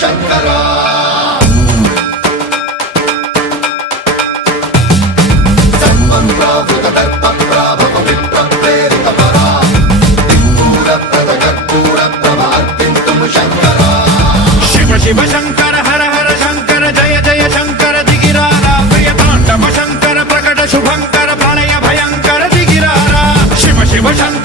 శంకరా శివ శంకర హర హర శంకర జయ జయ శంకర దిగిరారా ప్రియ తాండవ శంకర ప్రకట శుభంకర ప్రణయ భయంకర దిగిరారా శివ శివ శంకర